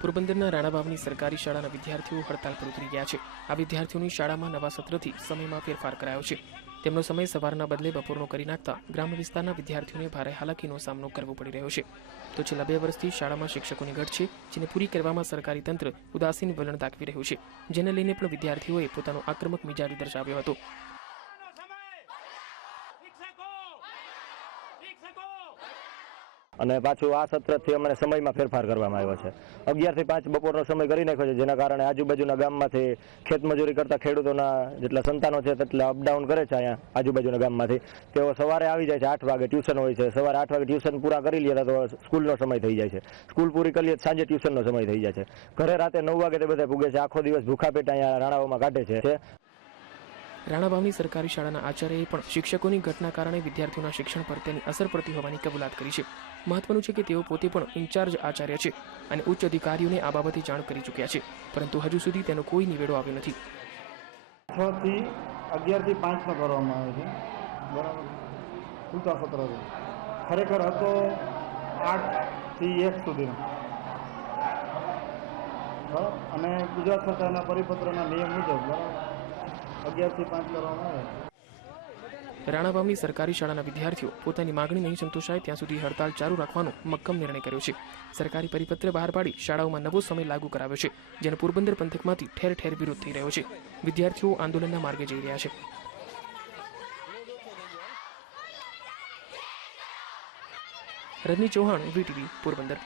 પોરબંદરના રાણાબાવની સરકારી શાળાના વિદ્યાર્થીઓ હડતાલ પર ઉતરી ગયા છે. આ વિદ્યાર્થીઓની શાળામાં નવા સત્રથી સમયમાં ફેરફાર કરાયો છે. તેમનો સમય સવારના બદલે બપોરનો કરી નાખતા ગ્રામ્ય વિસ્તારના વિદ્યાર્થીઓને ભારે હાલાકીનો સામનો કરવો પડી રહ્યો છે. તો છેલ્લા બે વર્ષથી શાળામાં શિક્ષકોની ઘટ છે, જેને પૂરી કરવામાં સરકારી તંત્ર ઉદાસીન વલણ દાખવી રહ્યું છે. જેને લઈને પણ વિદ્યાર્થીઓએ પોતાનો આક્રમક મિજાજ દર્શાવ્યો હતો. અને પાછું આ સત્રથી અમને સમયમાં ફેરફાર કરવામાં આવ્યો છે. અગિયારથી પાંચ બપોરનો સમય કરી નાખ્યો છે, જેના કારણે આજુબાજુના ગામમાંથી ખેતમજૂરી કરતા ખેડૂતોના જેટલા સંતાનો છે, તેટલા અપડાઉન કરે છે અહીંયા આજુબાજુના ગામમાંથી. તેઓ સવારે આવી જાય છે, આઠ વાગે ટ્યુશન હોય છે. સવારે આઠ વાગે ટ્યુશન પૂરા કરી લે, તો સ્કૂલનો સમય થઈ જાય છે. સ્કૂલ પૂરી કરી લે સાંજે ટ્યુશનનો સમય થઈ જાય છે. ઘરે રાતે નવ વાગે તે બધા પૂગે છે. આખો દિવસ ભૂખા પેટ અહીંયા રાણાઓમાં કાઢે છે. રાણાવાવની સરકારી શાળાના આચાર્યએ પણ શિક્ષકોની ઘટના કારણે વિદ્યાર્થીઓના શિક્ષણ પર તેની અસર પડતી હોવાની કબૂલાત કરી છે. મહત્વનું છે કે તેઓ પોતે પણ ઇન્ચાર્જ આચાર્ય છે અને ઉચ્ચ અધિકારીઓને આ બાબતે જાણ કરી ચૂક્યા છે, પરંતુ હજુ સુધી તેનો કોઈ નિવેડો આવ્યો નથી. છ અગિયારથી પાંચનો કરવામાં આવે છે. બરાબર? સત્રથી ખરેખર હતો આઠથી એક સુધીનો. બરાબર? અને ગુજરાત સરકારના પરિપત્રના નિયમ મુજબ, બરાબર? અગિયારથી પાંચ સરકારી શાળાના વિદ્યાર્થીઓ પોતાની માગણી નહીં સંતોષાય ત્યાં સુધી હડતાલ ચાલુ રાખવાનો મક્કમ નિર્ણય કર્યો છે. સરકારી પરિપત્ર બહાર પાડી શાળાઓમાં નવો સમય લાગુ કરાવ્યો છે, જેનો પોરબંદર પંથકમાંથી ઠેર ઠેર વિરોધ થઈ રહ્યો છે. વિદ્યાર્થીઓ આંદોલનના માર્ગે જઈ રહ્યા છે. રજની ચૌહાણ, વીટીવી, પોરબંદર.